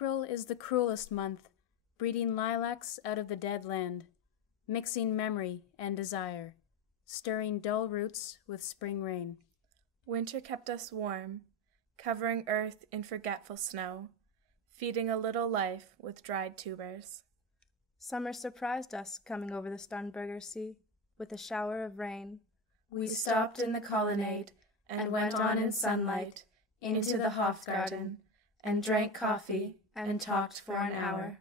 April is the cruelest month, breeding lilacs out of the dead land, mixing memory and desire, stirring dull roots with spring rain. Winter kept us warm, covering earth in forgetful snow, feeding a little life with dried tubers. Summer surprised us coming over the Starnberger Sea with a shower of rain. We stopped in the colonnade and went on in sunlight into the Hofgarten and drank coffee and talked for an hour.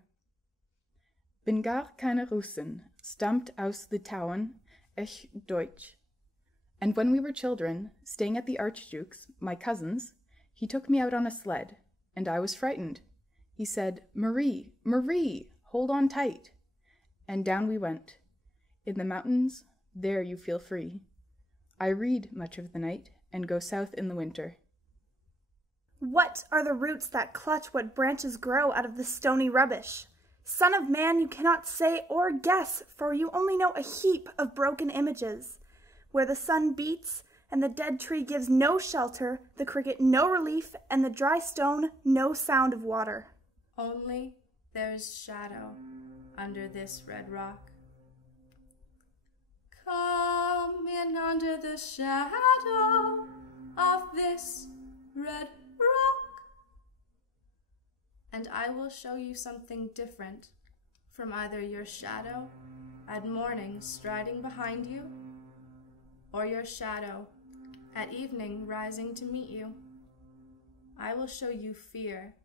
Bin gar keine Russin, stammt aus Litauen, ich Deutsch. And when we were children, staying at the Archduke's, my cousin's, he took me out on a sled, and I was frightened. He said, "Marie, Marie, hold on tight." And down we went. In the mountains, there you feel free. I read much of the night and go south in the winter. What are the roots that clutch what branches grow out of the stony rubbish? Son of man, you cannot say or guess, for you only know a heap of broken images, where the sun beats and the dead tree gives no shelter, the cricket no relief, and the dry stone no sound of water. Only there's shadow under this red rock. Come in under the shadow of this red rock, and I will show you something different from either your shadow at morning striding behind you, or your shadow at evening rising to meet you. I will show you fear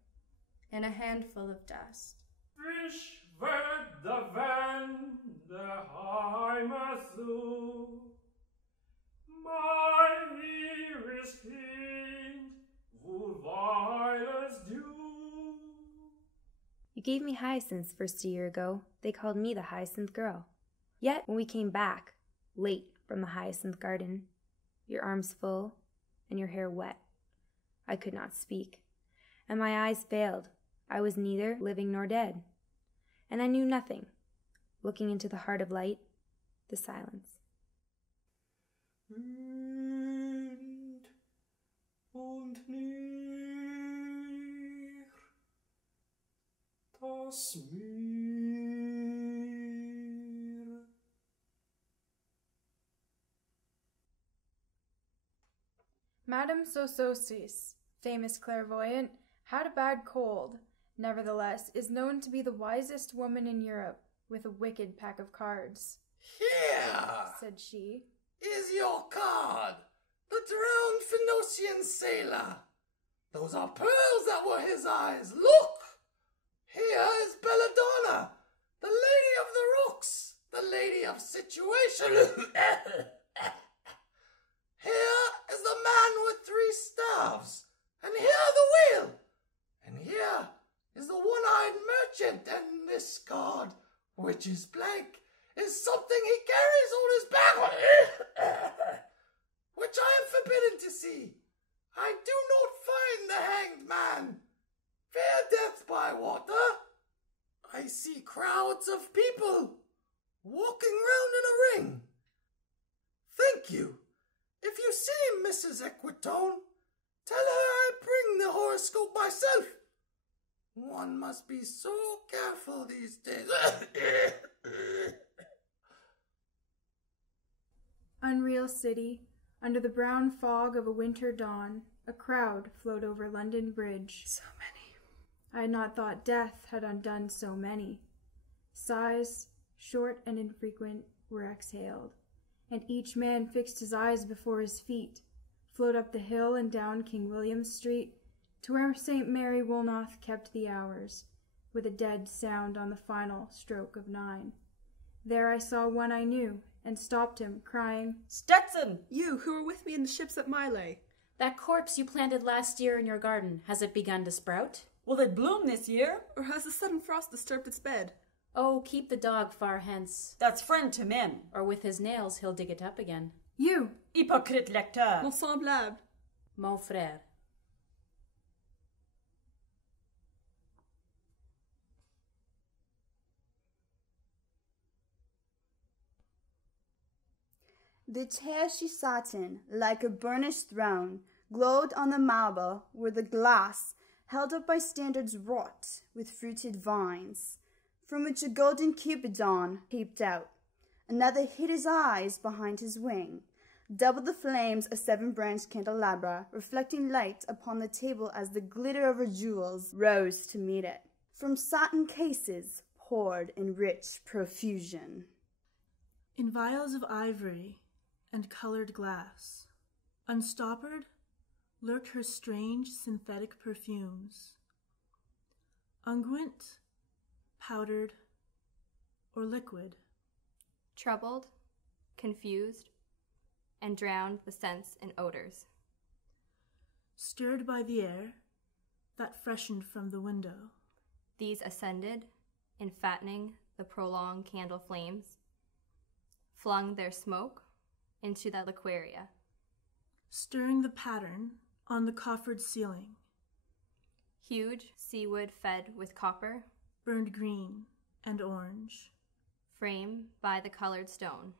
in a handful of dust. Frisch wird der Wände Heimat zu, mein liebes Kind, wo weilest du? You gave me hyacinths first a year ago. They called me the hyacinth girl. Yet, when we came back, late from the hyacinth garden, your arms full and your hair wet, I could not speak, and my eyes failed. I was neither living nor dead, and I knew nothing, looking into the heart of light, the silence. Wind und Meer, das Meer. Madame Sososis, famous clairvoyant, had a bad cold. Nevertheless, is known to be the wisest woman in Europe, with a wicked pack of cards. "Here," said she, "is your card, the drowned Phoenician sailor. Those are pearls that were his eyes. Look! Here is Belladonna, the lady of the rocks, the lady of situation. Here is the man with 3 staves, and here the wheel, and here is the one-eyed merchant, and this card, which is blank, is something he carries on his back, which I am forbidden to see. I do not find the hanged man. Fair death by water. I see crowds of people walking round in a ring. Thank you. If you see Mrs. Equitone, tell her I bring the horoscope myself. One must be so careful these days." Unreal city, under the brown fog of a winter dawn, a crowd flowed over London Bridge. So many. I had not thought death had undone so many. Sighs, short and infrequent, were exhaled, and each man fixed his eyes before his feet, flowed up the hill and down King William's Street, to where St. Mary Woolnoth kept the hours, with a dead sound on the final stroke of 9. There I saw one I knew, and stopped him, crying, "Stetson! You who were with me in the ships at Mylay. That corpse you planted last year in your garden, has it begun to sprout? Will it bloom this year? Or has the sudden frost disturbed its bed? Oh, keep the dog far hence, That's friend to men. or with his nails he'll dig it up again. "You!" Hypocrite lecteur. Mon semblable. Mon frère. The chair she sat in, like a burnished throne, glowed on the marble where the glass held up by standards wrought with fruited vines, from which a golden Cupidon peeped out. Another hid his eyes behind his wing. Double the flames a 7-branched candelabra, reflecting light upon the table as the glitter of her jewels rose to meet it. From satin cases poured in rich profusion. In vials of ivory and colored glass, unstoppered, lurk her strange synthetic perfumes. Unguent, powdered, or liquid. Troubled, confused, and drowned the scents and odors. Stirred by the air that freshened from the window. These ascended, in fattening the prolonged candle flames, flung their smoke into the liqueria, stirring the pattern on the coffered ceiling. Huge seawood fed with copper, burned green and orange, framed by the colored stone,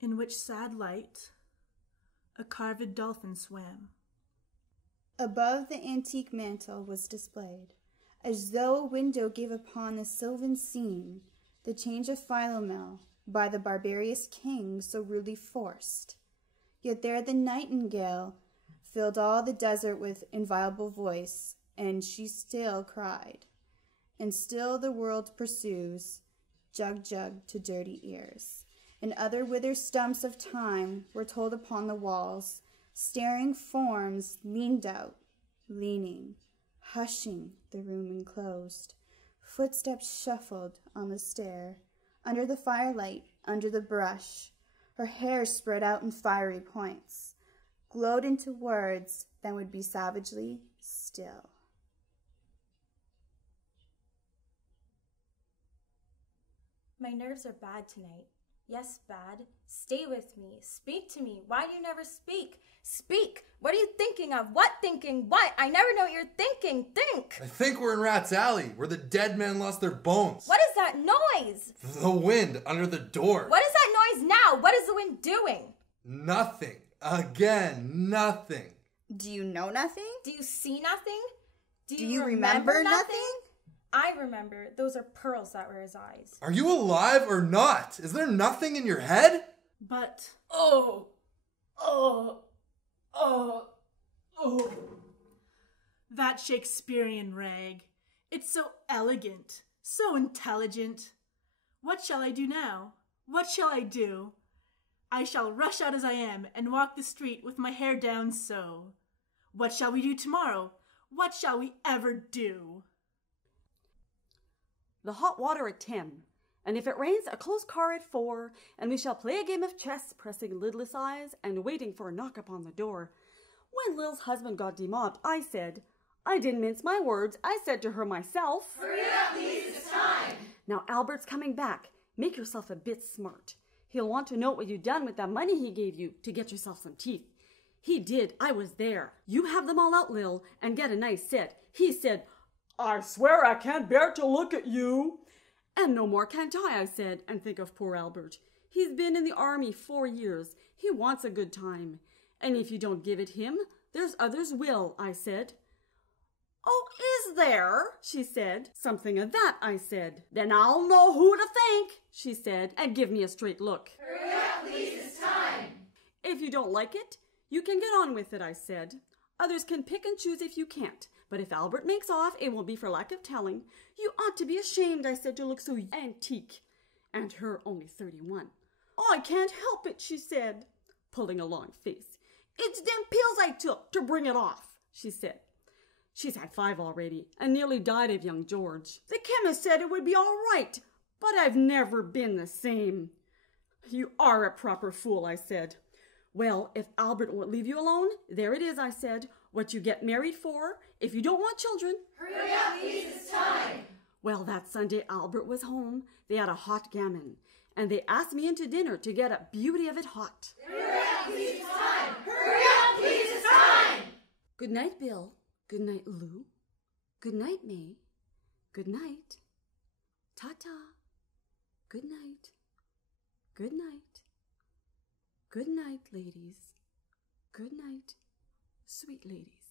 in which sad light a carved dolphin swam. Above the antique mantel was displayed, as though a window gave upon the sylvan scene, the change of Philomel by the barbarous king so rudely forced. Yet there the nightingale filled all the desert with inviolable voice, and she still cried. And still the world pursues, jug jug to dirty ears. And other withered stumps of time were told upon the walls. Staring forms leaned out, leaning, hushing the room enclosed. Footsteps shuffled on the stair, under the firelight, under the brush. Her hair spread out in fiery points, glowed into words, then would be savagely still. My nerves are bad tonight. Yes, bad. Stay with me. Speak to me. Why do you never speak? Speak! What are you thinking of? What thinking? What? I never know what you're thinking. Think! I think we're in Rat's Alley, where the dead men lost their bones. What is that noise? The wind under the door. What is that noise now? What is the wind doing? Nothing. Again, nothing. Do you know nothing? Do you see nothing? Do you remember nothing? I remember. Those are pearls that were his eyes. Are you alive or not? Is there nothing in your head? But... Oh. That Shakespearean rag. It's so elegant, so intelligent. What shall I do now? What shall I do? I shall rush out as I am and walk the street with my hair down so. What shall we do tomorrow? What shall we ever do? The hot water at 10, and if it rains, a close car at 4, and we shall play a game of chess, pressing lidless eyes and waiting for a knock upon the door. When Lil's husband got demobbed, I didn't mince my words. I said to her myself, "Hurry up, please, it's time." Now Albert's coming back. Make yourself a bit smart. He'll want to know what you done with that money he gave you to get yourself some teeth. He did. I was there. You have them all out, Lil, and get a nice set. He said, "I swear I can't bear to look at you." And no more can't I said, and think of poor Albert. He's been in the army 4 years. He wants a good time. And if you don't give it him, there's others will, I said. Oh, is there? She said. Something of that, I said. Then I'll know who to thank, she said, and give me a straight look. Hurry up, please, it's time. If you don't like it, you can get on with it, I said. Others can pick and choose if you can't. But if Albert makes off, it will be for lack of telling. You ought to be ashamed, I said, to look so antique. And her only 31. I can't help it, she said, pulling a long face. It's them pills I took to bring it off, she said. She's had 5 already and nearly died of young George. The chemist said it would be all right, but I've never been the same. You are a proper fool, I said. Well, if Albert won't leave you alone, there it is, I said. What you get married for, if you don't want children. Hurry up, please, it's time. Well, that Sunday Albert was home. They had a hot gammon, and they asked me into dinner to get a beauty of it hot. Hurry up, please, it's time. Hurry up, please, it's time. Good night, Bill. Good night, Lou. Good night, May. Good night. Ta-ta. Good night. Good night. Good night, ladies. Good night, sweet ladies.